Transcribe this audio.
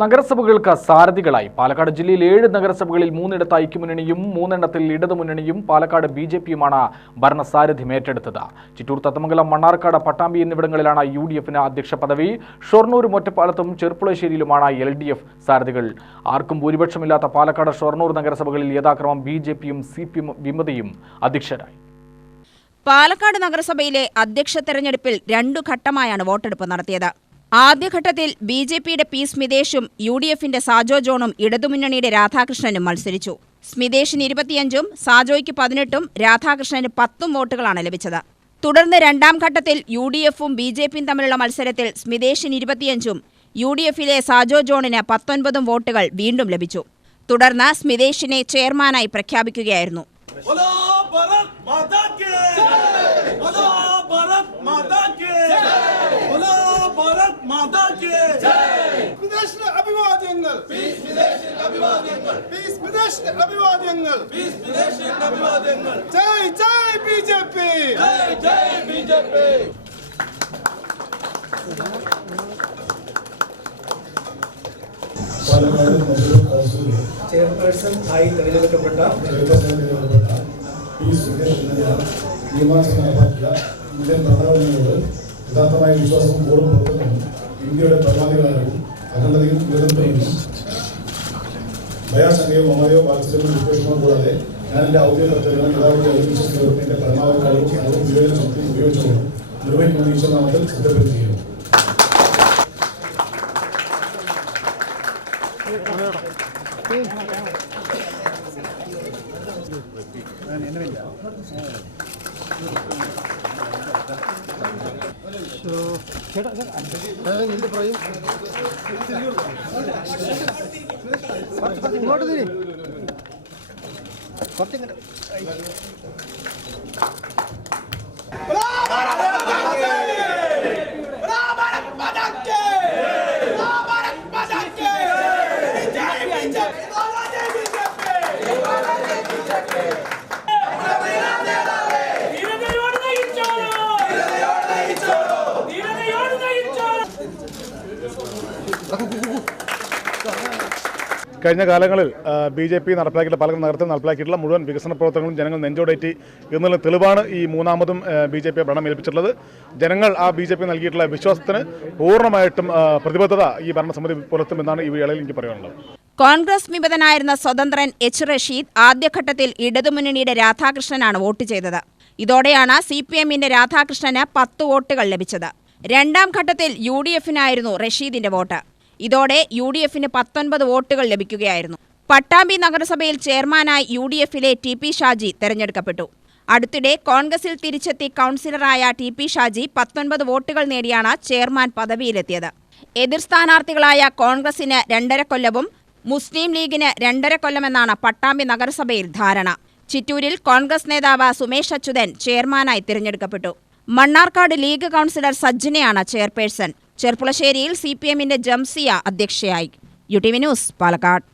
നഗരസഭകൾക്ക് സാരഥികളായി പാലക്കാട് ജില്ലയിൽ 7 നഗരസഭകളിൽ 3 ഐക്യമുന്നണിയും 3 ഇടതുമുന്നണിയും പാലക്കാട് ബിജെപിയുമാണ് ഭരണസാരഥ്യം ഏറ്റെടുത്തത്. ചിറ്റൂർ, തത്തമംഗലം, മണ്ണാർക്കാട്, പട്ടാമ്പി എന്നിവിടങ്ങളിലാണ് UDFന് അധ്യക്ഷ പദവി. ഷൊർണൂർ, ഒറ്റപ്പാലത്തും ചെർപ്പുളശ്ശേരിയിലുമാണ് LDF സാരഥികൾ. ആർക്കും ഭൂരിപക്ഷമില്ലാത്ത പാലക്കാട്, ഷൊർണൂർ നഗരസഭകളിൽ യഥാക്രമം ബിജെപിയും CPM വിമതയും അധ്യക്ഷരായി. പാലക്കാട് നഗരസഭയിലെ അധ്യക്ഷ തെരഞ്ഞെടുപ്പിൽ 2 ഘട്ടമായാണ് വോട്ടെടുപ്പ് നടത്തിയത്. ആദ്യഘട്ടത്തിൽ ബിജെപിയുടെ P. സ്മിതേഷും UDFന്റെ സാജോ ജോണും ഇടതുമുന്നണിയുടെ രാധാകൃഷ്ണനും മത്സരിച്ചു. സ്മിതേഷിന് 25ഉം സാജോയ്ക്ക് 18ഉം രാധാകൃഷ്ണന് 10ഉം വോട്ടുകളാണ് ലഭിച്ചത്. തുടർന്ന് രണ്ടാം ഘട്ടത്തിൽ UDFും ബിജെപിയും തമ്മിലുള്ള മത്സരത്തിൽ സ്മിതേഷിന് 25ഉം UDFിലെ സാജോ ജോണിന് 19ഉം വോട്ടുകൾ വീണ്ടും ലഭിച്ചു. തുടർന്ന് സ്മിതേഷിനെ ചെയർമാനായി പ്രഖ്യാപിക്കുകയായിരുന്നു. ചെയർപേഴ്സൺ ആയി തെരഞ്ഞെടുക്കപ്പെട്ട ഇന്ത്യൻ ഭരണഘടനയോട് യഥാർത്ഥമായ വിശ്വാസവും പൂർവ്വം ഇന്ത്യയുടെ പരമാധികാരവും അഖണ്ഡതയും നിലനിൽക്കുകയും ഭയാശങ്കയോ മമതയോ വാത്സല്യമോ വിദ്വേഷമോ കൂടാതെ ഞാൻ എൻ്റെ ഔദ്യോഗിക കർത്തവ്യങ്ങൾ യഥാർത്ഥത്തിൽ വിശ്വസിക്കുന്നവർക്ക് എൻ്റെ പരമാവധി കഴിവും അതും വിവേചന ശക്തി ഉപയോഗിച്ചുകൊണ്ട് നിർവഹിക്കുന്ന ഈശ്വരനാമത്തിൽ സിദ്ധപ്പെടുത്തി ചെയ്യുന്നു. കഴിഞ്ഞ കാലങ്ങളിൽ BJP നടപ്പിലാക്കിയിട്ടുള്ള പാലക്കാട് നഗരത്തിൽ നടപ്പിലാക്കിയിട്ടുള്ള മുഴുവൻ വികസന പ്രവർത്തനങ്ങളും ജനങ്ങൾ നെഞ്ചോടേറ്റി എന്നുള്ള തെളിവാണ് ഈ മൂന്നാമതും BJP ഭരണം ഏൽപ്പിച്ചിട്ടുള്ളത്. ജനങ്ങൾ ആ BJP നൽകിയിട്ടുള്ള വിശ്വാസത്തിന് പൂർണ്ണമായിട്ടും പ്രതിബദ്ധത ഈ ഭരണസമിതി പുലർത്തുമെന്നാണ് ഈ വേളയിൽ എനിക്ക് പറയാനുള്ളത്. കോൺഗ്രസ് വിമതനായിരുന്ന സ്വതന്ത്രൻ H. റഷീദ് ആദ്യഘട്ടത്തിൽ ഇടതുമുന്നണിയുടെ രാധാകൃഷ്ണനാണ് വോട്ട് ചെയ്തത്. ഇതോടെയാണ് CPMന്റെ രാധാകൃഷ്ണന് 10 വോട്ടുകൾ ലഭിച്ചത്. രണ്ടാം ഘട്ടത്തിൽ UDFനായിരുന്നു റഷീദിന്റെ വോട്ട്. ഇതോടെ UDFന് 19 വോട്ടുകൾ ലഭിക്കുകയായിരുന്നു. പട്ടാമ്പി നഗരസഭയിൽ ചെയർമാനായി UDFിലെ TP ഷാജി തെരഞ്ഞെടുക്കപ്പെട്ടു. അടുത്തിടെ കോൺഗ്രസിൽ തിരിച്ചെത്തി കൗൺസിലറായ TP ഷാജി 19 വോട്ടുകൾ നേടിയാണ് ചെയർമാൻ പദവിയിലെത്തിയത്. എതിർ സ്ഥാനാർത്ഥികളായ കോൺഗ്രസിന് 2.5 കൊല്ലവും മുസ്ലിം ലീഗിന് 2.5 കൊല്ലമെന്നാണ് പട്ടാമ്പി നഗരസഭയിൽ ധാരണ. ചിറ്റൂരിൽ കോൺഗ്രസ് നേതാവ് സുമേഷ് അച്യുതൻ ചെയർമാനായി തിരഞ്ഞെടുക്കപ്പെട്ടു. മണ്ണാർക്കാട് ലീഗ് കൗൺസിലർ സജ്ജനയാണ് ചെയർപേഴ്സൺ. ചെർപ്പുളശ്ശേരിയിൽ CPMന്റെ ജംസിയ അധ്യക്ഷയായി. UTV news, Palakkad.